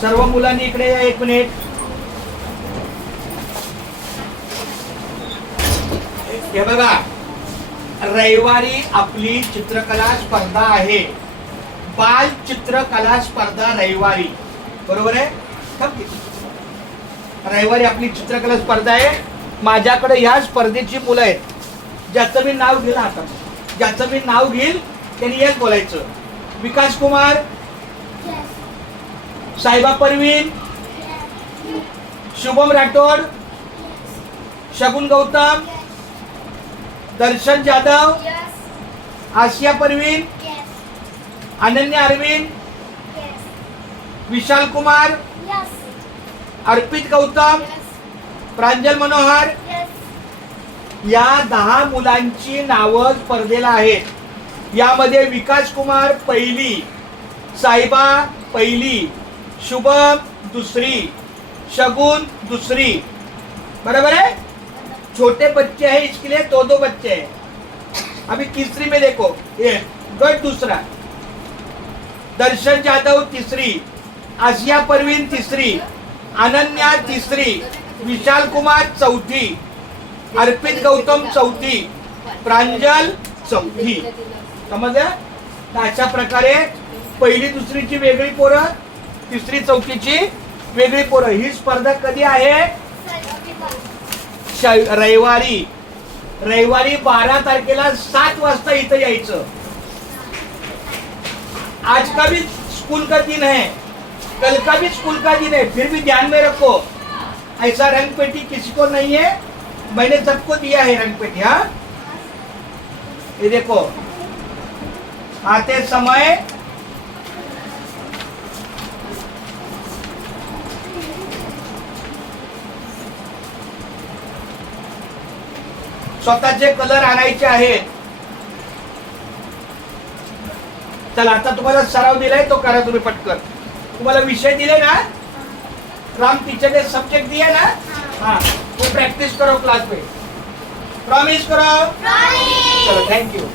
सर्व मुलांनी इकडे या, 1 मिनिट. हे बघा, रविवारी आपली चित्रकला स्पर्धा आहे. बाल चित्रकला स्पर्धा रविवारी, बरोबर आहे. रविवारी आपली चित्रकला स्पर्धा आहे. माझ्याकडे या स्पर्धेची मुलं आहेत. ज्याचं मी नाव घेईल, आता ज्याचं मी नाव घेईल त्यांनी हेच बोलायचं. विकास कुमार, साहिबा परवीन, शुभम राठोड, शगुन गौतम, दर्शन जाधव, आसिया परवीन, अनन्या अरविंद, विशाल कुमार, अर्पित गौतम, प्रांजल मनोहर, या 10 मुलांची नावं स्पर्धेला आहेत. यामध्ये विकास कुमार पहिली, साहिबा पहिली, शुभम दुसरी, शगुन दूसरी, बराबर है. छोटे बच्चे हैं, इसके लिए 2-2 बच्चे हैं. अभी तीसरी में देखो, ये गट दूसरा, दर्शन जाधव तीसरी, आसिया परवीन तीसरी, अनन्या तीसरी, विशाल कुमार चौथी, अर्पित गौतम चौथी, प्रांजल चौथी. समजलं. अशा प्रकारे पहिली दुसरीची वेगळी पोरं, तिसरी चौथीची वेगळी पोरं. ही स्पर्धा कधी आहे? रविवारी. रविवारी 12 तारखेला 7 वाजता इथं यायचं. आज का भी स्कूल का दिन है, कल का भी स्कूल का दिन है, फिर भी ध्यान में रखो, ऐसा रंग पेटी किसी को नहीं है. मैंने सबको दिया है रंग पेटी. हाँ, ये देखो, आते समय स्वतःचे कलर आणायचे आहेत. चला, आता तुम्हाला सराव दिलाय, तो करा तुम्ही पटकन. तुम्हाला विषय दिले ना, राम टीचर ने सब्जेक्ट दिया ना, हाँ, वो प्रैक्टिस करो क्लास में. प्रॉमिस करो. चलो, थैंक यू.